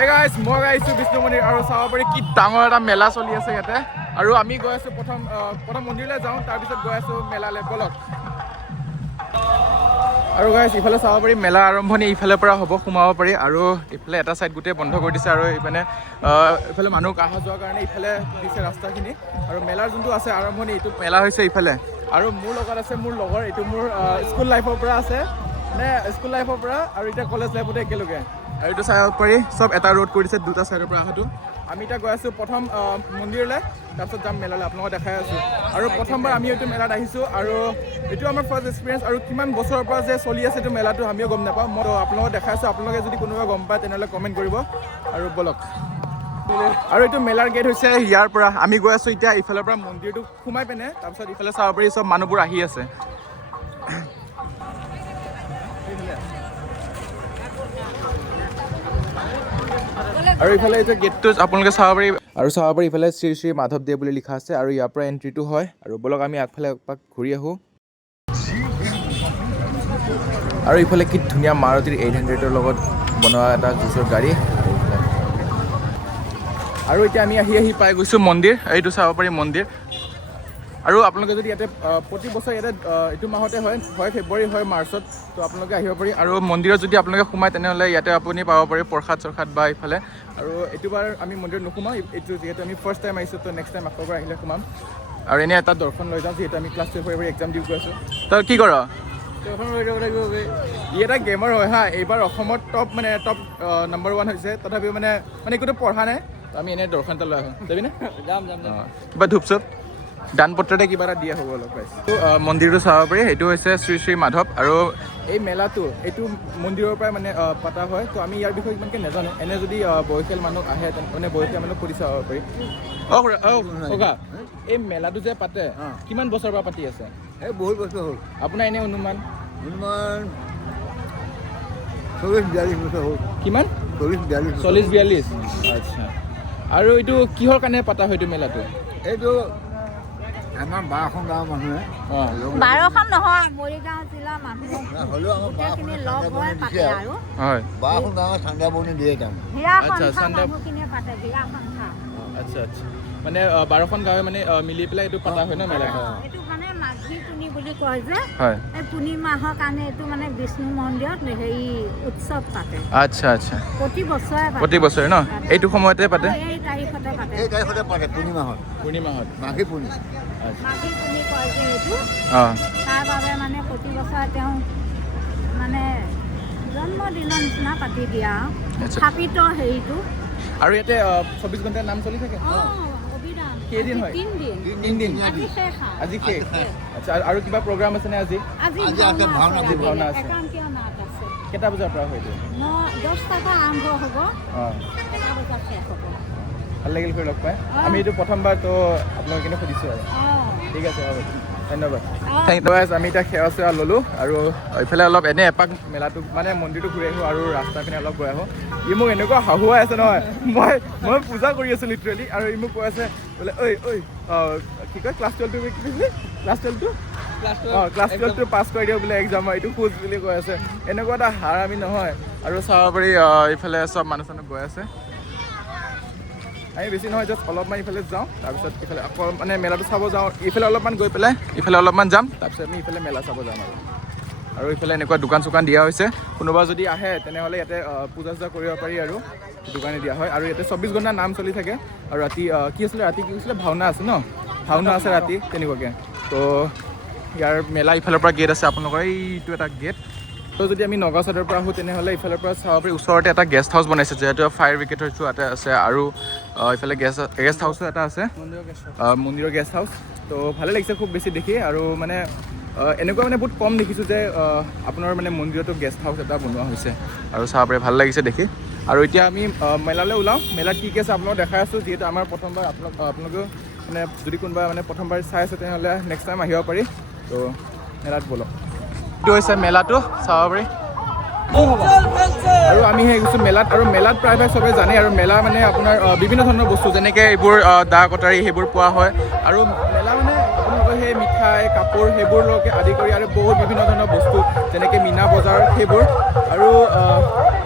Hey guys, মই আহিছোঁ বিষ্ণু মন্দিৰ আৰু চাব পাৰি কি ডাঙৰ এটা মেলা চলি আছে ইয়াতে আৰু আমি গৈ আছোঁ প্ৰথম মন্দিৰলৈ যাওঁ তাৰপিছত গৈ আছোঁ মেলালৈ বলক আৰু গাইছ ইফালে চাব পাৰি মেলা আৰম্ভণি ইফালৰ পৰা হ'ব সোমাব পাৰি আৰু ইফালে এটা সাইড গোটেই বন্ধ কৰি দিছে আৰু ইফালে ইফালে মানুহ অহা যোৱাৰ কাৰণে ইফালে দিছে ৰাস্তাখিনি আৰু মেলাৰ যোনটো আছে আৰম্ভণি এইটো মেলা হৈছে ইফালে আৰু মোৰ লগত আছে মোৰ লগৰ এইটো মোৰ স্কুল লাইফৰ পৰা আছে মানে স্কুল লাইফৰ পৰা আৰু এতিয়া কলেজ লাইফতে একেলগে আৰু এইটো চাব পাৰি চব এটা ৰোড কৰি দিছে দুটা চাইডৰ পৰা অহাটো আমি এতিয়া গৈ আছোঁ প্ৰথম মন্দিৰলৈ তাৰপিছত যাম মেলালৈ আপোনালোকক দেখাই আছোঁ আৰু প্ৰথমবাৰ আমি এইটো মেলাত আহিছোঁ আৰু এইটো আমাৰ ফাৰ্ষ্ট এক্সপিৰিয়েঞ্চ আৰু কিমান বছৰৰ পৰা যে চলি আছে এইটো মেলাটো আমিও গম নাপাওঁ মই আপোনালোকক দেখাই আছোঁ আপোনালোকে যদি কোনোবা গম পায় তেনেহ'লে কমেণ্ট কৰিব আৰু বলক আৰু এইটো মেলাৰ গেট হৈছে ইয়াৰ পৰা আমি গৈ আছোঁ এতিয়া ইফালৰ পৰা মন্দিৰটো সোমাই পিনে তাৰপিছত ইফালে চাব পাৰি চব মানুহবোৰ আহি আছে আৰু ইফালে এইটো গেটটো আপোনালোকে চাব পাৰি আৰু চাব পাৰি ইফালে শ্ৰী শ্ৰী মাধৱদেৱ বুলি লিখা আছে আৰু ইয়াৰ পৰা এণ্ট্ৰিটো হয় আৰু বলক আমি আগফালে এপাক ঘূৰি আহোঁ আৰু ইফালে কি ধুনীয়া মাৰুতিৰ 800ৰ লগত বনোৱা এটা জুচৰ গাড়ী আৰু এতিয়া আমি আহি পাই গৈছোঁ মন্দিৰ এইটো চাব পাৰি মন্দিৰ আৰু আপোনালোকে যদি ইয়াতে প্ৰতি বছৰ ইয়াতে এইটো মাহতে হয় ফেব্ৰুৱাৰী হয় মাৰ্চত তো আপোনালোকে আহিব পাৰি আৰু মন্দিৰত যদি আপোনালোকে সোমায় তেনেহ'লে ইয়াতে আপুনি পাব পাৰি প্ৰসাদ চৰসাদ বা ইফালে আৰু এইটোবাৰ আমি মন্দিৰত নোসোমাওঁ এইটো যিহেতু আমি ফাৰ্ষ্ট টাইম আহিছোঁ তো নেক্সট টাইম আকৌ আহিলে সোমাম আৰু এনেই এটা দৰ্শন লৈ যাওঁ যিহেতু আমি ক্লাছ 12 এক্সাম দিব গৈ আছোঁ তই কি কৰ ই এটা গেমাৰ হয় হা এইবাৰ অসমত টপ নম্বৰ 1 হৈছে তথাপিও মানে একোতো পঢ়া নাই আমি এনেই দৰ্শন এটা লৈ আহোঁ যাবিনে যাম কিবা ধূপ চুপ দান পত্ৰতে কিবা এটা দিয়া হ'ব অলপ পাইছোঁ মন্দিৰটো চাব পাৰি সেইটো হৈছে শ্ৰী শ্ৰী মাধৱ আৰু এই মেলাটো এইটো মন্দিৰৰ পৰাই মানে পতা হয় তো আমি ইয়াৰ বিষয়ে ইমানকৈ নাজানো এনে যদি বয়সীয়াল মানুহ আহে মানে বয়সীয়াল মানুহ সুধি চাব পাৰি ককা এই মেলাটো যে পাতে কিমান বছৰৰ পৰা পাতি আছে এই বহুত বছৰ হ'ল আপোনাৰ এনে অনুমান 40-42 বছৰ হ'ল কিমান 40-42 আচ্ছা আৰু এইটো কিহৰ কাৰণে পতা হয় এইটো মেলাটো এইটো আমাৰ 12খন গাঁৱৰ মানুহে 12খন নহয় মৰিগাঁও জিলা মানুহ হ'লেও আমাৰ গোটেইখিনি লগ হৈ পাতে আৰু হয় 12খন গাঁৱৰ চান্দা বনি দিয়ে তাৰমানে আচ্ছা, হীৰাখন চান্দা- মানুহখিনিয়ে পাতে হীৰাখন আচ্ছা মানে 12খন গাঁৱে মানে মিলি পেলাই এইটো পতা হয় ন মেলাখন এইটো মানে মাঘী পুনি বুলি কয় যে হয় এই পুনি মাহৰ কাৰণে এইটো মানে বিষ্ণু মন্দিৰত হেৰি উৎসৱ পাতে আচ্ছা প্ৰতি বছৰে পাতে প্ৰতি বছৰে ন এইটো সময়তে পাতে এই তাৰিখতে পাতে এই তাৰিখতে পাতে পূৰ্ণিমাহত মাঘী পুনি মাঘী পুনি কয় যে এইটো অঁ তাৰ বাবে মানে প্ৰতি বছৰে তেওঁ মানে জন্মদিনৰ নিচিনা পাতি দিয়া আচ্ছা। স্থাপিত হেৰিটো আৰু ইয়াতে 24 ঘণ্টা নাম চলি থাকে অভিধান কেইদিন হয়? 3 দিন তিনিদিন আজি শেষ আজি শেষ আচ্ছা আৰু কিবা প্ৰগ্ৰাম আছেনে আজি আজি আজি আছে, ভাওনা আছে, ভাওনা আছে। একাংকীয় নাট আছে কেইটা বজাৰ পৰা হয় এইটো 10টাৰ পৰা আৰম্ভ হ'ব অঁ 1টা বজাত শেষ হ'ব ভাল লাগিল কৰি লগ পাই আমি এইটো প্ৰথমবাৰ তো আপোনালোকে কিন্তু সুধিছোঁ আৰু ঠিক আছে হ'ব ধন্যবাদ থেংক ইউ আমি এতিয়া সেৱা চেৱা ল'লোঁ আৰু এইফালে অলপ এনেই এপাক মেলাটো মানে মন্দিৰটো ঘূৰি আহিলোঁ আৰু ৰাস্তাখিনি অলপ গৈ আহোঁ ই মোক এনেকুৱা হাহুৱাই আছে নহয় মই পূজা কৰি আছোঁ লিটাৰেলি আৰু ই মোক কৈ আছে বোলে ঐ কি কয় ক্লাছ 12টো কি কৈছিলে ক্লাছ 12টো পাছ কৰি দিয়ক বোলে এক্সামৰ এইটো খোজ বুলি কৈ আছে এনেকুৱা এটা হাৰ আমি নহয় আৰু চাব পাৰি ইফালে চব মানুহ চানুহ গৈ আছে আমি বেছি নহয় জাষ্ট অলপমান ইফালে যাওঁ তাৰপিছত ইফালে আকৌ মানে মেলাটো চাব যাওঁ ইফালে অলপমান গৈ পেলাই ইফালে অলপমান যাম তাৰপিছত আমি ইফালে মেলা চাব যাম আৰু ইফালে এনেকুৱা দোকান চোকান দিয়া হৈছে কোনোবা যদি আহে তেনেহ'লে ইয়াতে পূজা চূজা কৰিব পাৰি আৰু দোকানে দিয়া হয় আৰু ইয়াতে 24 ঘণ্টা নাম চলি থাকে আৰু ৰাতি কি কৈছিলে ভাওনা আছে ন ভাওনা আছে ৰাতি তেনেকুৱাকৈ তো ইয়াৰ মেলা ইফালৰ পৰা গেট আছে আপোনালোকৰ এইটো এটা গেট তো যদি আমি নগাঁও ছাইডৰ পৰা আহোঁ তেনেহ'লে ইফালৰ পৰা চাব পাৰি ওচৰতে এটা গেষ্ট হাউচ বনাইছে যিহেতু ফায়াৰ ব্ৰিগেডৰ থ্ৰু এটা আছে আৰু ইফালে গেষ্ট হাউচো এটা আছে মন্দিৰৰ গেষ্ট হাউচ তো ভালে লাগিছে খুব বেছি দেখি আৰু মানে এনেকুৱা মানে বহুত কম দেখিছোঁ যে আপোনাৰ মানে মন্দিৰতো গেষ্ট হাউচ এটা বনোৱা হৈছে আৰু চাব পাৰি ভাল লাগিছে দেখি আৰু এতিয়া আমি মেলালৈ ওলাওঁ মেলাত কি আছে আপোনালোকক দেখাই আছোঁ যিহেতু আমাৰ প্ৰথমবাৰ আপোনালোকেও মানে যদি কোনোবা মানে প্ৰথমবাৰ চাই আছে তেনেহ'লে নেক্সট টাইম আহিব পাৰি তো মেলাত ব'লক এইটো হৈছে মেলাটো চাব পাৰি আৰু আমি সেই গৈছোঁ মেলাত আৰু মেলাত প্ৰায়ভাগ চবেই জানে আৰু মেলা মানে আপোনাৰ বিভিন্ন ধৰণৰ বস্তু যেনেকৈ এইবোৰ দা কটাৰী সেইবোৰ পোৱা হয় আৰু মেলা মানে আপোনালোকৰ সেই মিঠাই কাপোৰ সেইবোৰলৈকে আদি কৰি আৰু বহুত বিভিন্ন ধৰণৰ বস্তু যেনেকৈ মীনা বজাৰ সেইবোৰ আৰু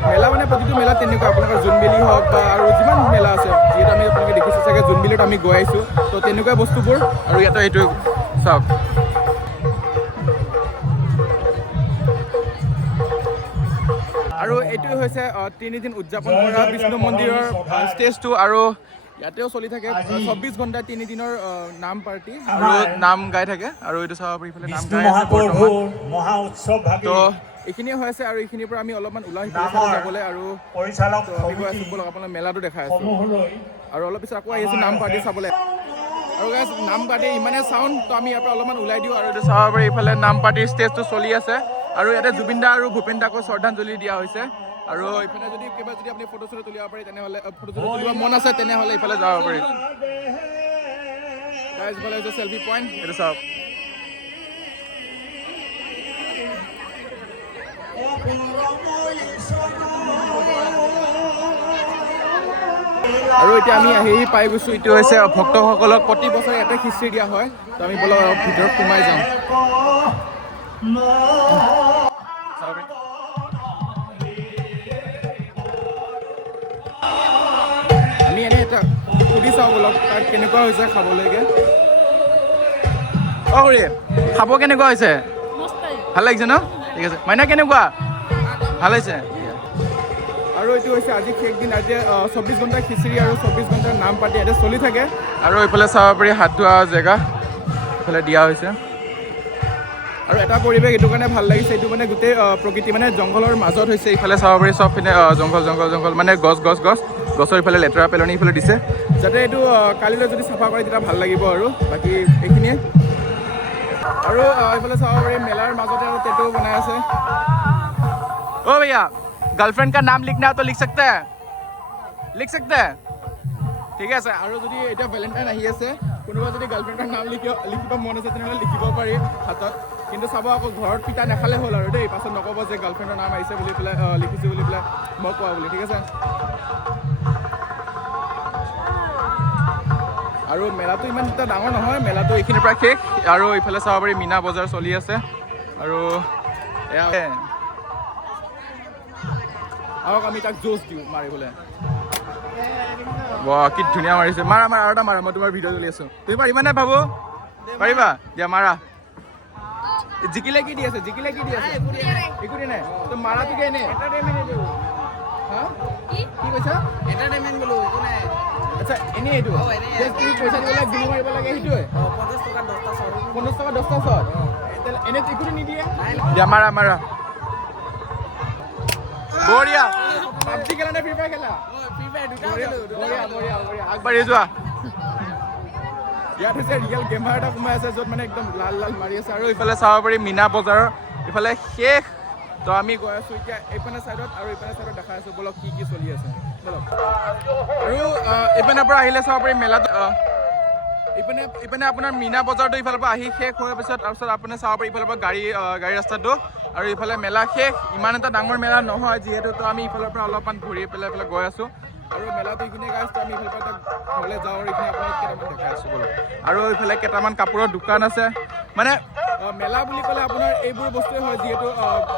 মেলা মানে প্ৰতিটো মেলাত তেনেকুৱা আপোনালোকৰ জোনবিলি হওক বা আৰু যিমান মেলা আছে যিহেতু আমি আপোনালোকে দেখিছোঁ চাগে জোনবিলিত আমি গৈ আহিছোঁ তো তেনেকুৱা বস্তুবোৰ আৰু ইয়াতে এইটো চাওক আৰু এইটো হৈছে 3 দিন উদযাপন কৰা বিষ্ণু মন্দিৰৰ ষ্টেজটো আৰু ইয়াতেও চলি থাকে 24 ঘণ্টা 3 দিনৰ নাম পাৰ্টি আৰু নাম গাই থাকে আৰু এইটো চাব পাৰি ইফালে নাম গাই আছে বৰ্তমান তো এইখিনিয়ে হৈ আছে আৰু এইখিনিৰ পৰা আমি অলপমান ওলাই যাবলৈ আৰু আমি গৈ আছোঁ বলক আপোনাৰ মেলাটো দেখাই আছোঁ আৰু অলপ পিছত আকৌ আহি আছোঁ নাম পাৰ্টি চাবলৈ আৰু গাইজ নাম পাৰ্টি ইমানে চাউণ্ড তো আমি ইয়াৰ পৰা অলপমান ওলাই দিওঁ আৰু এইটো চাব পাৰি ইফালে নাম পাৰ্টিৰ ষ্টেজটো চলি আছে আৰু ইয়াতে জুবিন দা আৰু ভূপেন দাকো শ্ৰদ্ধাঞ্জলি দিয়া হৈছে আৰু ইফালে যদি কিবা যদি আপুনি ফটো চটো তুলিব পাৰে তেনেহ'লে ফটো চটো তুলিব মন আছে তেনেহ'লে ইফালে যাব পাৰি গাইজ ইফালে হৈছে চেল্ফি পইণ্ট এইটো চাওক আৰু এতিয়া আমি আহি পাই গৈছোঁ এইটো হৈছে ভক্তসকলক প্ৰতি বছৰে ইয়াতে খিচিৰি দিয়া হয় তো আমি বলক ভিতৰত সোমাই যাম আমি এনেই এটা সুধি চাওঁ বলক তাত কেনেকুৱা হৈছে খাবলৈকে খুৰী খাব কেনেকুৱা হৈছে ভাল লাগিছে ন ঠিক আছে মাইনা কেনেকুৱা ভাল হৈছে আৰু এইটো হৈছে আজি শেষ দিন আজি 24 ঘণ্টা খিচিৰি আৰু 24 ঘণ্টাৰ নাম পাতি ইয়াতে চলি থাকে আৰু এইফালে চাব পাৰি হাত ধোৱা জেগা এইফালে দিয়া হৈছে আৰু এটা পৰিৱেশ এইটো কাৰণে ভাল লাগিছে এইটো মানে গোটেই প্ৰকৃতি মানে জংঘলৰ মাজত হৈছে ইফালে চাব পাৰি চব পিনে জংঘল মানে গছৰ ইফালে লেতেৰা পেলনি ইফালে দিছে যাতে এইটো কালিলৈ যদি চাফা কৰে তেতিয়া ভাল লাগিব আৰু বাকী এইখিনিয়ে আৰু এইফালে চাব পাৰি মেলাৰ মাজতে আৰু টেটু বনাই আছে অ' ভैया गर्लफ्रेंड का नाम लिखना है तो लिख सकते हैं ঠিক আছে আৰু যদি এতিয়া ভেলেণ্টাইন আহি আছে কোনোবা যদি গাৰ্লফ্ৰেণ্ডৰ নাম লিখিব মন আছে তেনেহ'লে লিখিব পাৰি হাতত কিন্তু চাব আকৌ ঘৰত পিতা নেখালে হ'ল আৰু দেই পাছত নক'ব যে গাৰ্লফ্ৰেণ্ডৰ নাম আহিছে বুলি পেলাই লিখিছোঁ বুলি পেলাই মই কোৱা বুলি ঠিক আছে আৰু মেলাটো ইমান এটা ডাঙৰ নহয় মেলাটো এইখিনিৰ পৰা শেষ আৰু ইফালে চাব পাৰি মীনা বজাৰ চলি আছে আৰু এয়া আহক আমি তাক জোচ দিওঁ মাৰিবলৈ বাহ কি ধুনীয়া মাৰিছে মাৰা আৰু এটা মাৰা মই তোমাৰ ভিডিঅ' তুলি আছোঁ তুমি পাৰিবা নে ভাবো পাৰিবা দিয়া মাৰা জিকিলে কি দি আছে একো দি নাই তো মাৰাটো কি এনে কি কৈছা এণ্টাৰটেইনমেণ্ট বোলো একো নাই আচ্ছা এনেই এইটো তুমি পইচা দিবলৈ বিল মাৰিব লাগে সেইটোৱে 50 টকা 10টা শ্বট এনে একো নিদিয়ে দিয়া মাৰা বঢ়িয়া পাবজি খেলা নে ফ্ৰী ফায়াৰ খেলা বঢ়িয়া আগবাঢ়ি যোৱা ইয়াত হৈছে ৰিয়েল গেমাৰ এটা সোমাই আছে য'ত মানে একদম লাল মাৰি আছে আৰু ইফালে চাব পাৰি মীনা বজাৰৰ ইফালে শেষ তো আমি গৈ আছোঁ এতিয়া এইপিনে চাইডত আৰু এইপিনে চাইডত দেখাই আছোঁ বলক কি চলি আছে বলক আৰু এইপিনৰ পৰা আহিলে চাব পাৰি মেলাত ইপিনে আপোনাৰ মীনা বজাৰটো ইফালৰ পৰা আহি শেষ হোৱাৰ পিছত তাৰপিছত আপুনি চাব পাৰি ইফালৰ পৰা গাড়ী ৰাস্তাটো আৰু ইফালে মেলা শেষ ইমান এটা ডাঙৰ মেলা নহয় যিহেতু তো আমি ইফালৰ পৰা অলপমান ঘূৰি পেলাই গৈ আছোঁ আৰু মেলাটো এইখিনিয়ে গাইছ তো আমি ইফালৰ পৰা ঘৰলৈ যাওঁ আৰু এইখিনি আপোনাক কেইটামান দেখাই আছোঁ বলক আৰু ইফালে কেইটামান কাপোৰৰ দোকান আছে মানে মেলা বুলি ক'লে আপোনাৰ এইবোৰ বস্তুৱে হয় যিহেতু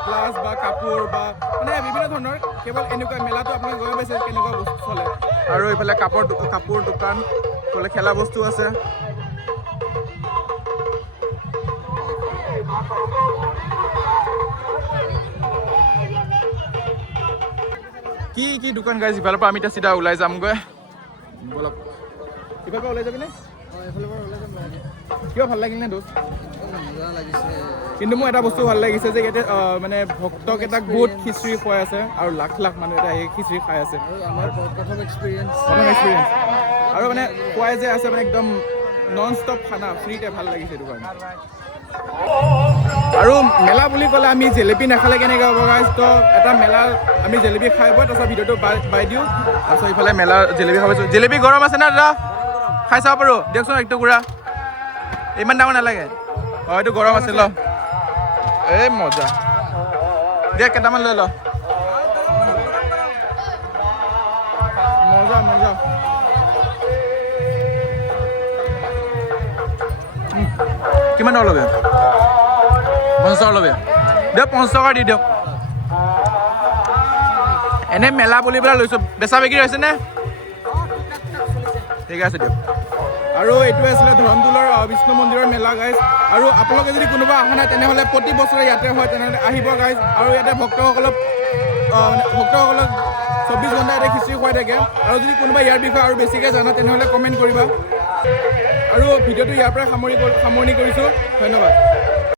গ্লাছ বা কাপোৰ বা মানে বিভিন্ন ধৰণৰ কেৱল এনেকুৱা মেলাটো আপুনি গৈ পাইছে কেনেকুৱা বস্তু চলে আৰু এইফালে কাপোৰ দোকান এইফালে খেলা বস্তু আছে কি দোকান গাইছ ইফালৰ পৰা আমি এতিয়া চিধা ওলাই যামগৈ বলক ইফালৰ পৰা ওলাই যাবিনে কিয় ভাল লাগিল নে দোষ কিন্তু মোৰ এটা বস্তু ভাল লাগিছে যে ইয়াতে মানে ভক্তকেইটাক বহুত খিচিৰি খুৱাই আছে আৰু লাখ মানুহ এটা এই খিচিৰি খাই আছে প্ৰথম এক্সপিৰিয়েঞ্চ আৰু মানে খুৱাই যে আছে মানে একদম নন ষ্টপ খানা ফ্ৰীতে ভাল লাগিছে এইটো কাৰণে আৰু মেলা বুলি ক'লে আমি জেলেপি নাখালে কেনেকৈ হ'ব গাইছ তো এটা মেলা আমি জেলেপি খাই বৈ তাৰপিছত ভিডিঅ'টো বাই দিওঁ তাৰপিছত ইফালে মেলা জেলেপি খাব জেলেপি গৰম আছে না দাদা খাই চাব পাৰোঁ দিয়কচোন একটু গুড়া ইমান ডাঙৰ নালাগে অঁ এইটো গৰম আছে ল এই মজা দিয়া কেইটামান লৈ ল মজা কিমান টকা ল'বি 50 টকা ল'বি দিয়ক 50 টকা দি দিয়ক এনে মেলা বুলি পেলাই লৈছোঁ বেচা বিক্ৰী হৈছেনে ঠিক আছে দিয়ক আৰু এইটোৱে আছিলে ধৰমটোলৰ বিষ্ণু মন্দিৰৰ মেলা গাইজ আৰু আপোনালোকে যদি কোনোবা অহা নাই তেনেহ'লে প্ৰতি বছৰে ইয়াতে হয় তেনেহ'লে আহিব গাইজ আৰু ইয়াতে ভক্তসকলক 24 ঘণ্টা ইয়াতে খিচিৰি খুৱাই থাকে আৰু যদি কোনোবা ইয়াৰ বিষয়ে আৰু বেছিকৈ জানা তেনেহ'লে কমেণ্ট কৰিবা আৰু ভিডিঅ'টো ইয়াৰ পৰাই সামৰণি কৰিছোঁ ধন্যবাদ